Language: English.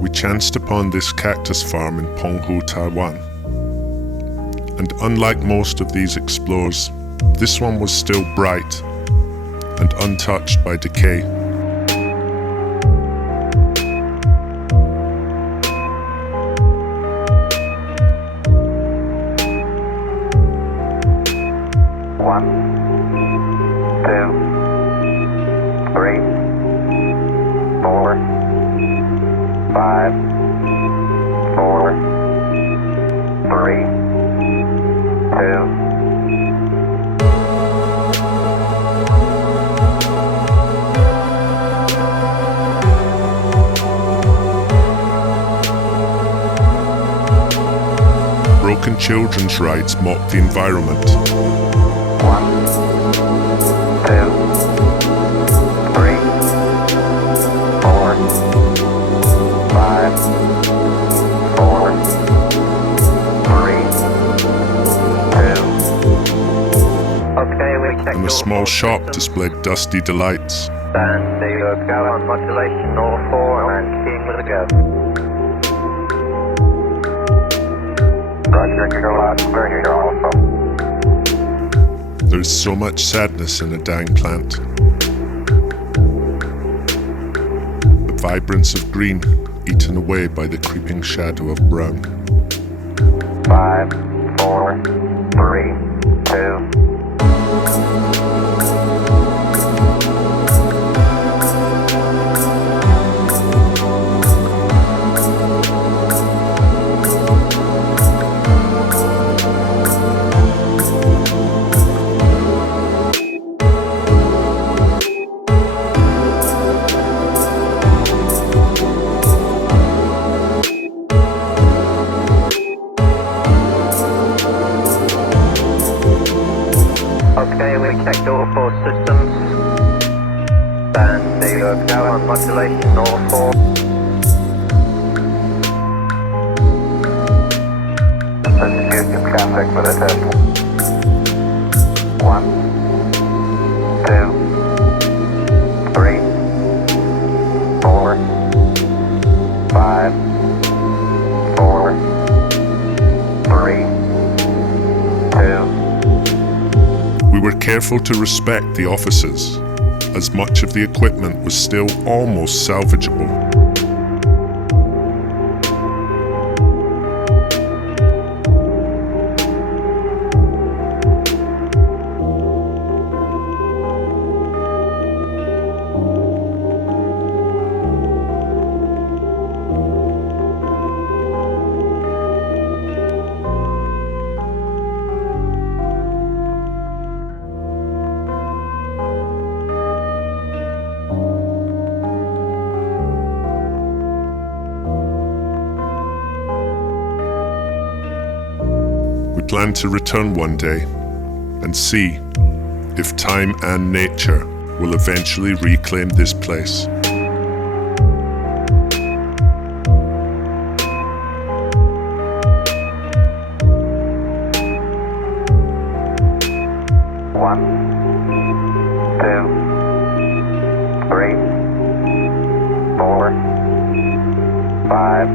We chanced upon this cactus farm in Penghu, Taiwan. And unlike most of these explores, this one was still bright and untouched by decay. One, two, three, four, five, four, three, two. Broken children's rides mock the environment. One, two, three, four, five, four, three, two. Okay, we checked And a small shop displayed dusty delights. And there you go on modulation, all four, and keying with a go. Roger, you're loud and clear here also. There is so much sadness in a dying plant. The vibrance of green eaten away by the creeping shadow of brown. 5, 4, 3, 2. Okay, we checked all four systems. And there you go on modulation, all four. This is Houston traffic for the test. 1, 2, 3, 4, 5, 4, 3, 2. We were careful to respect the officers, as much of the equipment was still almost salvageable. We plan to return one day and see if time and nature will eventually reclaim this place. One, two, three, four, five,